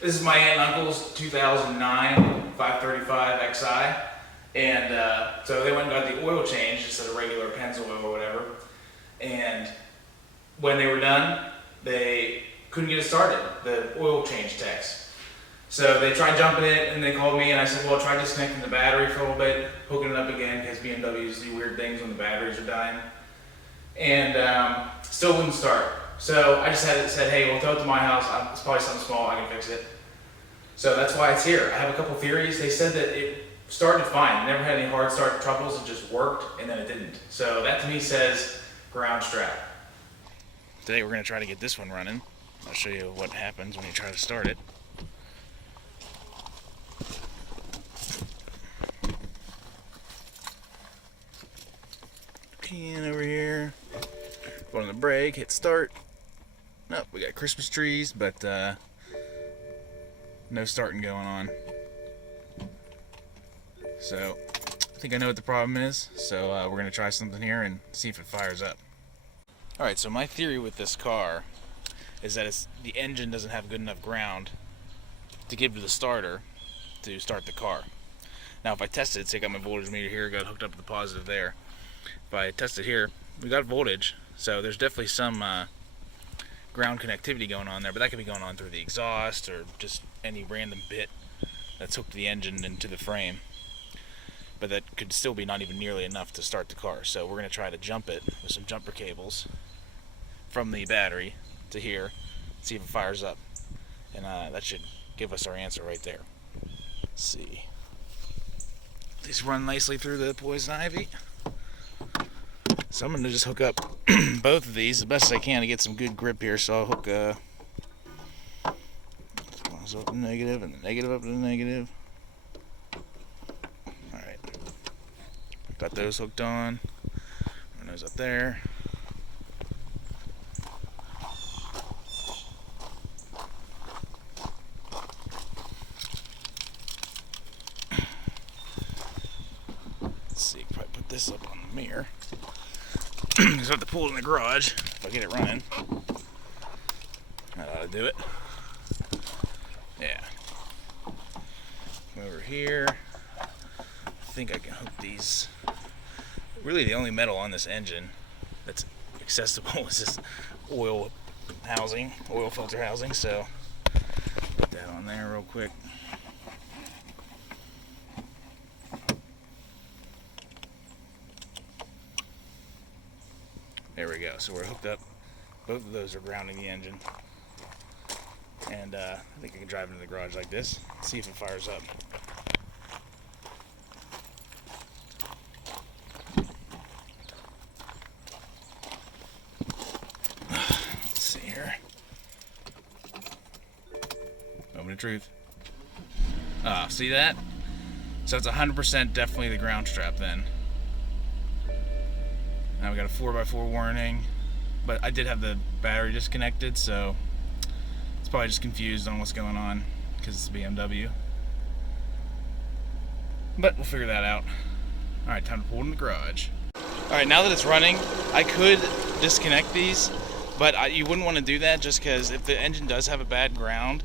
This is my aunt and uncle's 2009 535 Xi, and so they went and got the oil change instead of regular Pennzoil oil or whatever. And when they were done, they couldn't get it started, the oil change techs. So they tried jumping it, and they called me, and I said, well, try disconnecting the battery for a little bit, hooking it up again, because BMWs do weird things when the batteries are dying. And still wouldn't start. So I just said, hey, well, throw it to my house. It's probably something small. I can fix it. So that's why it's here. I have a couple theories. They said that it started fine. It never had any hard start troubles. It just worked, and then it didn't. So that to me says ground strap. Today we're going to try to get this one running. I'll show you what happens when you try to start it. Key in over here. Go on the brake, hit start. Nope, we got Christmas trees, but no starting going on. So I think I know what the problem is. So we're going to try something here and see if it fires up. Alright, so my theory with this car is that the engine doesn't have good enough ground to give to the starter to start the car. Now if I test it, say I got my voltage meter here, got hooked up to the positive there. If I test it here, we got voltage, so there's definitely some ground connectivity going on there, but that could be going on through the exhaust or just any random bit that's hooked to the engine and to the frame. But that could still be not even nearly enough to start the car. So we're going to try to jump it with some jumper cables from the battery to here, see if it fires up. And that should give us our answer right there. Let's see. These run nicely through the poison ivy. So I'm going to just hook up both of these the best I can to get some good grip here. So I'll hook this up to the negative and the negative up to the negative. Alright. Got those hooked on. Run those up there. Let's see, probably put this up on the mirror. Because I have to pull it in the garage if I get it running. That ought to do it. Yeah. Come over here. I think I can hook these. Really, the only metal on this engine that's accessible is this oil housing, oil filter housing. So put that on there real quick. There we go. So we're hooked up. Both of those are grounding the engine. And I think I can drive into the garage like this. See if it fires up. Let's see here. Moment of truth. See that? So it's 100% definitely the ground strap then. Now we got a 4x4 warning, but I did have the battery disconnected, so it's probably just confused on what's going on because it's a BMW. But we'll figure that out. Alright, time to pull it in the garage. Alright, now that it's running, I could disconnect these, but you wouldn't want to do that just because if the engine does have a bad ground,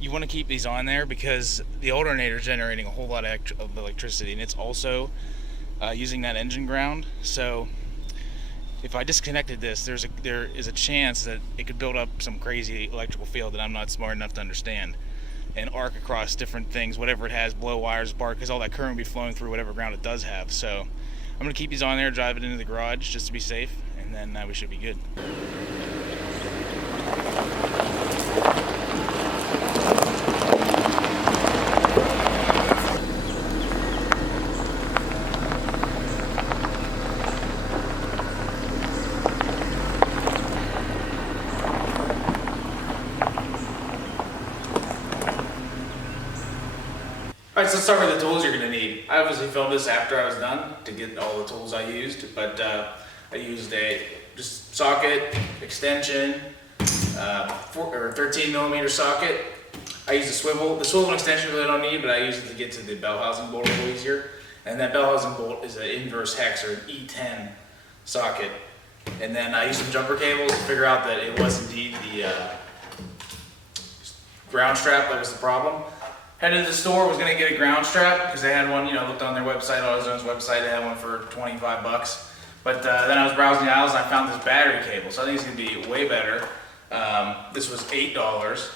you want to keep these on there because the alternator is generating a whole lot of electricity, and it's also using that engine ground. So if I disconnected this, there is a chance that it could build up some crazy electrical field that I'm not smart enough to understand and arc across different things, whatever it has, blow wires, bark, because all that current will be flowing through whatever ground it does have. So I'm going to keep these on there, drive it into the garage just to be safe, and then we should be good. Alright, so let's start with the tools you're going to need. I obviously filmed this after I was done to get all the tools I used, but I used a just socket, extension, 13mm socket. I used a swivel. The swivel and extension really don't need, but I use it to get to the bell housing bolt a little easier. And that bell housing bolt is an inverse hex or an E10 socket. And then I used some jumper cables to figure out that it was indeed the ground strap that was the problem. Headed to the store, was gonna get a ground strap because they had one, you know, looked on their website, AutoZone's website, they had one for 25 bucks. But then I was browsing the aisles and I found this battery cable, so I think it's gonna be way better. This was $8.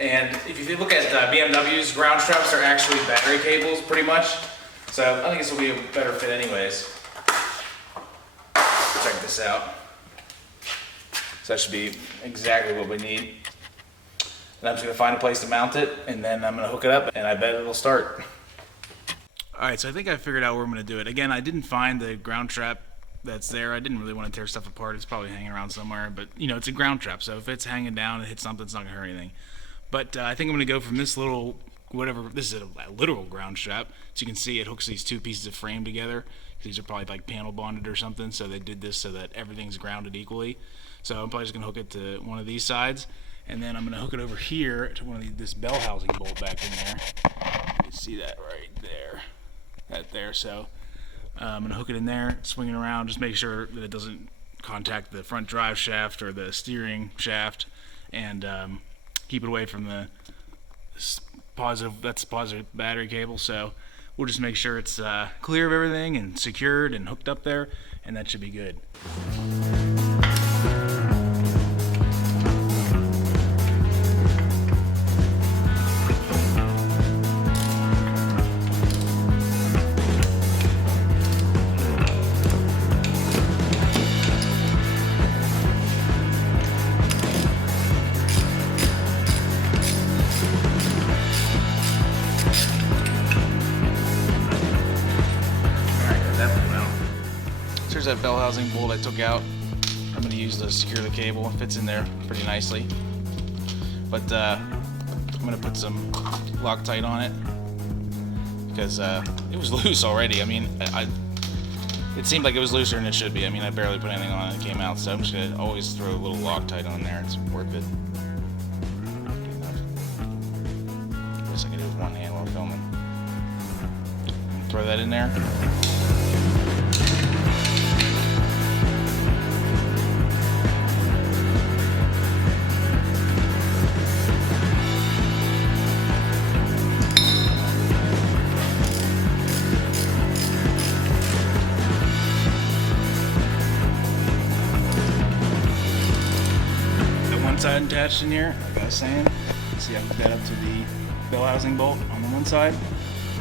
And if you look at BMW's ground straps, they're actually battery cables pretty much. So I think this will be a better fit anyways. Check this out. So that should be exactly what we need. And I'm just gonna find a place to mount it, and then I'm gonna hook it up, and I bet it'll start. All right, so I think I figured out where I'm gonna do it. Again, I didn't find the ground trap that's there. I didn't really want to tear stuff apart. It's probably hanging around somewhere, but you know, it's a ground trap, so if it's hanging down and hits something, it's not gonna hurt anything. But I think I'm gonna go from this little, whatever, this is a literal ground strap. So you can see it hooks these two pieces of frame together. These are probably like panel bonded or something, so they did this so that everything's grounded equally. So I'm probably just gonna hook it to one of these sides, and then I'm gonna hook it over here to one of this bell housing bolt back in there. You can see that right there, that there. So I'm gonna hook it in there, swing it around, just make sure that it doesn't contact the front drive shaft or the steering shaft, and keep it away from the positive. That's the positive battery cable. So we'll just make sure it's clear of everything and secured and hooked up there, and that should be good. Here's that bell housing bolt I took out. I'm going to use to secure the cable. It fits in there pretty nicely. But I'm going to put some Loctite on it because it was loose already. I mean, it seemed like it was looser than it should be. I mean, I barely put anything on it. It came out, so I'm just going to always throw a little Loctite on there. It's worth it. Guess I can do it with one hand while filming. Throw that in there. Side attached in here, like I was saying. See, I hooked that up to the bell housing bolt on the one side.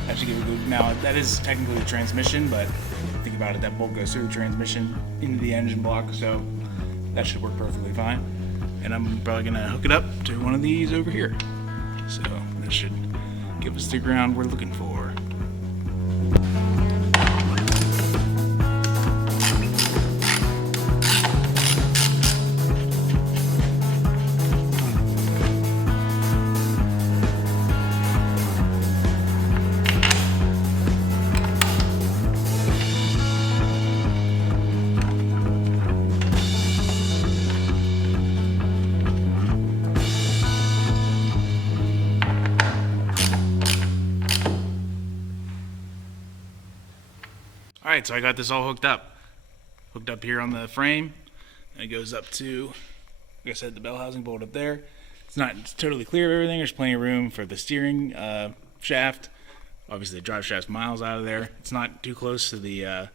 That should give it a good. Now that is technically the transmission, but think about it, that bolt goes through the transmission into the engine block, so that should work perfectly fine. And I'm probably gonna hook it up to one of these over here. So that should give us the ground we're looking for. Alright, so I got this all hooked up. Hooked up here on the frame. And it goes up to, like I said, the bell housing bolt up there. It's totally clear of everything. There's plenty of room for the steering shaft. Obviously the drive shaft's miles out of there. It's not too close to the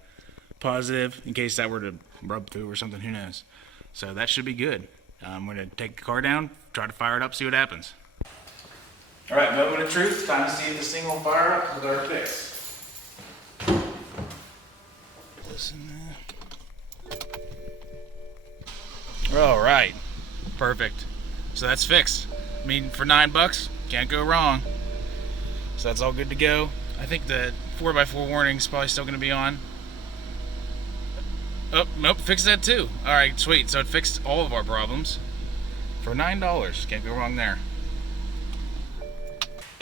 positive in case that were to rub through or something, who knows. So that should be good. I'm going to take the car down, try to fire it up, see what happens. Alright, moment of truth. Time to see if this thing will fire up with our fix. All right, perfect. So that's fixed. I mean, for $9, can't go wrong. So that's all good to go. I think the 4x4 warning is probably still going to be on. Oh, nope, fixed that too. All right, sweet. So it fixed all of our problems for $9. Can't go wrong there.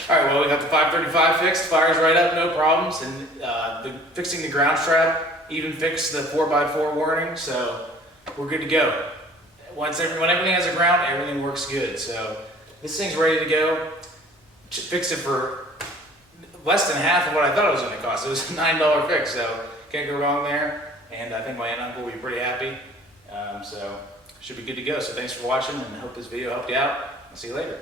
Alright, well, we got the 535 fixed, fires right up, no problems, and fixing the ground strap even fixed the 4x4 warning, so we're good to go. When everything has a ground, everything works good, so this thing's ready to go. Fixed it for less than half of what I thought it was going to cost. It was a $9 fix, so can't go wrong there, and I think my aunt and uncle will be pretty happy, so should be good to go. So thanks for watching, and I hope this video helped you out. I'll see you later.